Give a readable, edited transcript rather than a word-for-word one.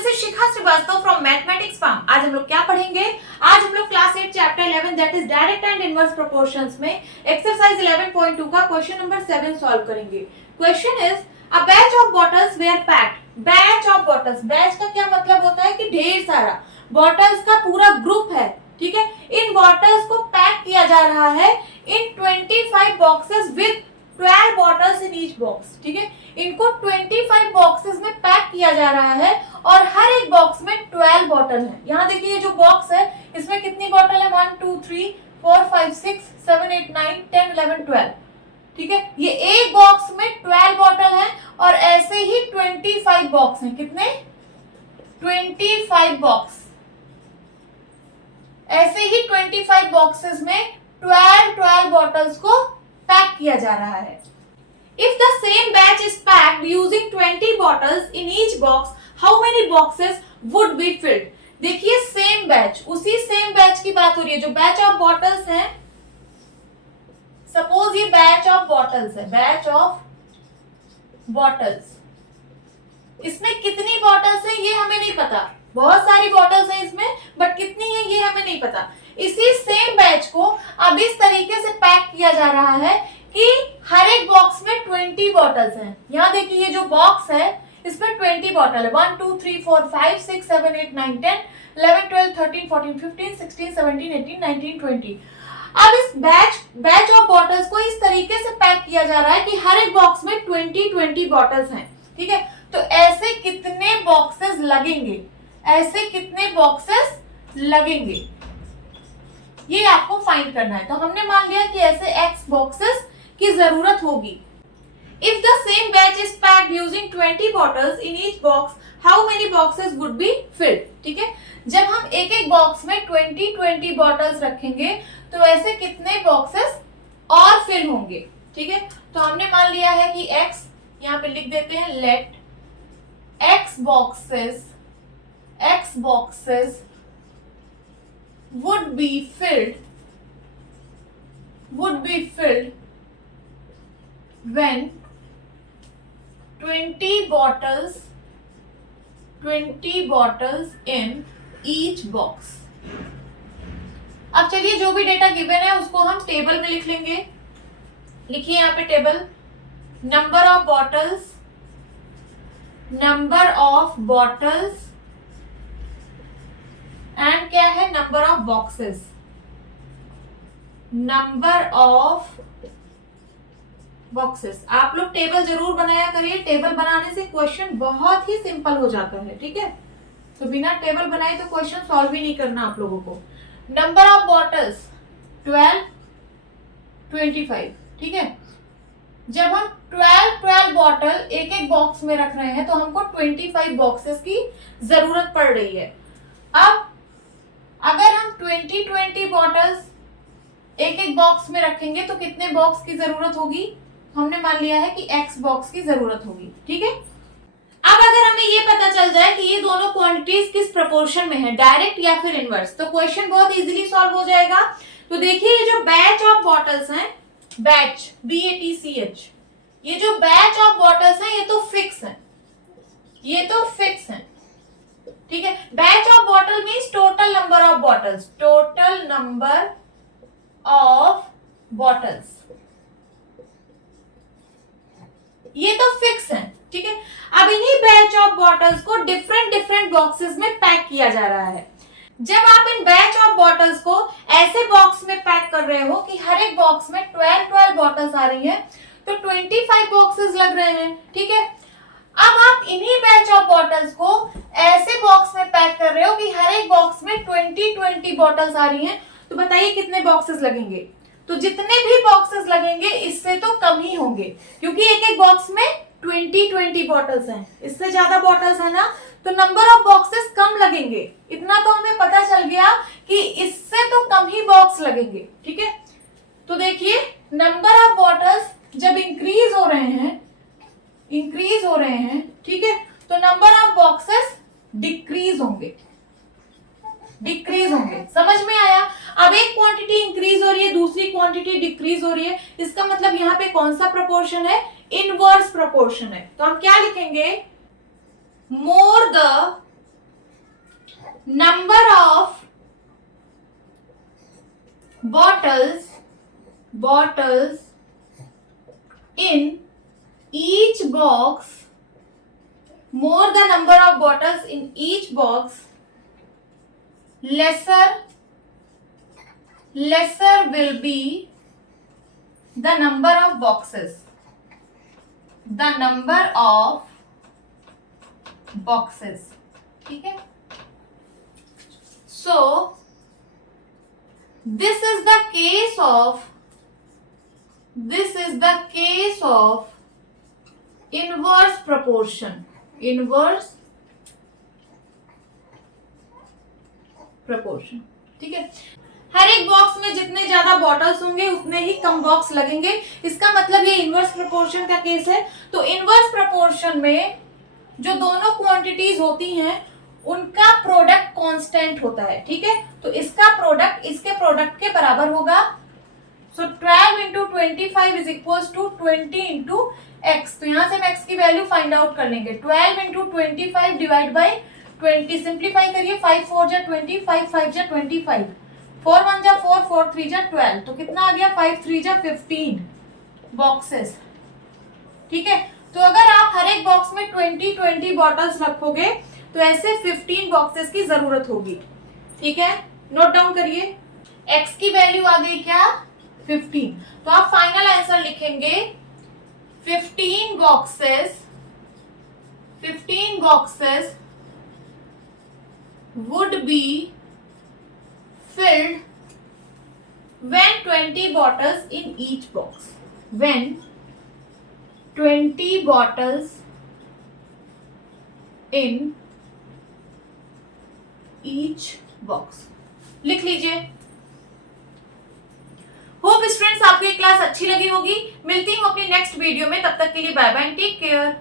This is Shikha Srivastava from mathematics farm. आज हम लोग क्या पढ़ेंगे? आज हम लोग class 8 chapter 11 that is direct and inverse proportions में एक्सरसाइज 11.2 का क्वेश्चन नंबर 7 सॉल्व करेंगे। Question is a batch of bottles were packed. Batch of bottles, batch का क्या मतलब होता है कि ढेर सारा बॉटल्स का पूरा ग्रुप है, ठीक है। इन बॉटल्स को पैक किया जा रहा है इन 25 boxes with 12 bottles in each box, ठीक है। इनको 25 बॉक्सेस में पैक किया जा रहा है और हर एक बॉक्स में 12 बॉटल है। यहाँ देखिए जो बॉक्स है इसमें कितनी बॉटल है? 1 2 3 4 5 6 7 8 9 10 11 12, ठीक है। ये एक बॉक्स में 12 बॉटल है और ऐसे ही 25 बॉक्स हैं। कितने? 25 बॉक्स। ऐसे ही 25 बॉक्सेस में 12 बॉटल्स को पैक किया जा रहा है। If the same batch is packed using 20 bottles in each box, how many boxes would be filled? देखिए सेम बैच, उसी सेम बैच की बात हो रही है। जो बैच ऑफ बॉटल्स हैं, सपोज ये बैच ऑफ बॉटल्स है, बैच ऑफ बॉटल्स। इसमें कितनी बॉटल्स है ये हमें नहीं पता। बहुत सारी बॉटल्स है इसमें, बट कितनी है ये हमें नहीं पता। इसी सेम बैच को अब इस तरीके से पैक किया जा रहा है कि हर एक बॉक्स में 20 बॉटल्स हैं। यहाँ देखिए ये जो बॉक्स है इसमें 20 बॉटल है। 1 2 3 4 5 6 7 8 9 10 11 12 13 14 15 16 17 18 19 20। अब इस बैच ऑफ बॉटल्स को इस तरीके से पैक किया जा रहा है कि हर एक बॉक्स में 20 बॉटल्स हैं, ठीक है। तो ऐसे कितने बॉक्सेस लगेंगे? ऐसे कितने बॉक्सेस लगेंगे ये आपको फाइंड करना है। तो हमने मान लिया कि ऐसे x बॉक्सेस की जरूरत होगी। If the same batch is packed using 20 bottles in each box, how many boxes would be filled? ठीक है, जब हम एक एक बॉक्स में 20 बॉटल्स रखेंगे तो ऐसे कितने बॉक्सेस और फिल होंगे, ठीक है। तो हमने मान लिया है कि x, यहाँ पे लिख देते हैं late x boxes would be filled when 20 bottles in each box। अब चलिए जो भी डेटा गिवन है उसको हम टेबल में लिख लेंगे। लिखिए यहाँ पे table, number of bottles and क्या है? Number of boxes. Number of boxes. आप लोग टेबल जरूर बनाया करिए। टेबल बनाने से क्वेश्चन बहुत ही सिंपल हो जाता है, ठीक है। तो बिना टेबल बनाए तो क्वेश्चन सॉल्व ही नहीं करना आप लोगों को। नंबर ऑफ बॉटल्स 12 25, ठीक है। जब हम 12 बॉटल एक एक बॉक्स में रख रहे हैं तो हमको 25 बॉक्सेस की जरूरत पड़ रही है। अब अगर हम 20 बॉटल्स एक एक बॉक्स में रखेंगे तो कितने बॉक्स की जरूरत होगी? हमने मान लिया है कि x बॉक्स की जरूरत होगी, ठीक है। अब अगर हमें ये पता चल जाए कि ये दोनों क्वांटिटीज किस प्रोपोर्शन में है, डायरेक्ट या फिर इनवर्स, तो क्वेश्चन बहुत इजीली सॉल्व हो जाएगा। तो देखिए ये जो बैच ऑफ बॉटल्स हैं, बैच BATCH, ये जो बैच ऑफ बॉटल्स हैं ये तो फिक्स है, ये तो फिक्स है, ठीक है। Batch of bottle means total number of bottles, total number of bottles, ये तो फिक्स है, ठीक है। अब इन्हीं बैच ऑफ बॉटल्स को डिफरेंट बॉक्सेस में पैक किया जा रहा है। जब आप इन बैच ऑफ बॉटल्स को ऐसे बॉक्स में पैक कर रहे हो कि हर एक बॉक्स में 12 बॉटल्स आ रही हैं, तो 25 बॉक्सेस लग रहे हैं, ठीक है। अब आप इन्हीं बैच ऑफ बॉटल्स को ऐसे बॉक्स में पैक कर रहे हो कि हर एक बॉक्स में 20 बॉटल्स आ रही हैं, तो बताइए कितने बॉक्सेस लगेंगे? तो जितने भी बॉक्सेस लगेंगे इससे तो कम ही होंगे, क्योंकि एक एक बॉक्स में 20 बॉटल्स हैं। इससे ज्यादा बॉटल्स है ना, तो नंबर ऑफ बॉक्सेस कम लगेंगे। इतना तो हमें पता चल गया कि इससे तो कम ही बॉक्स लगेंगे, ठीक है। तो देखिए नंबर ऑफ बॉटल्स जब इंक्रीज हो रहे हैं, ठीक है, तो नंबर ऑफ बॉक्सेस डिक्रीज होंगे। समझ में आया? अब एक क्वांटिटी इंक्रीज हो रही है, दूसरी क्वांटिटी डिक्रीज हो रही है, इसका मतलब यहाँ पे कौन सा प्रोपोर्शन है? इनवर्स प्रोपोर्शन है। तो हम क्या लिखेंगे? More the number of bottles in each box, more the number of bottles in each box, lesser will be the number of boxes. ठीक है. So this is the case of inverse proportion. ठीक है. हर एक box में जितने ज्यादा bottles होंगे उतने ही कम बॉक्स लगेंगे. इसका मतलब ये इनवर्स प्रोपोर्शन का केस है. तो इनवर्स प्रोपोर्शन में जो दोनों क्वांटिटीज होती हैं उनका प्रोडक्ट कांस्टेंट होता है. ठीक है. तो इसका प्रोडक्ट इसके प्रोडक्ट के बराबर होगा. So 12 into 25 is equal to 20 into X. तो यहां से हम एक्स की वैल्यू फाइंड आउट कर लेंगे. 12 इंटू 25 डिवाइड बाई 20. सिंप्लीफाई करिए. 5 4 जा 20, 5 5 जा 25, 4 1 जा 4, 4 3 जा 12. तो कितना आ गया? 5 3 जा 15 बॉक्सेस. ठीक है. तो अगर आप हर एक बॉक्स में 20 बॉटल्स रखोगे तो ऐसे 15 बॉक्सेस की जरूरत होगी. ठीक है. नोट डाउन करिए. एक्स की वैल्यू आ गई क्या? 15. तो आप फाइनल आंसर लिखेंगे 15 boxes would be filled when 20 bottles in each box. When 20 bottles in each box. लिख लीजिए. होप स्टूडेंट्स आपको ये क्लास अच्छी लगी होगी. मिलती हूँ अपनी नेक्स्ट वीडियो में. तब तक के लिए बाय बाय, टेक केयर.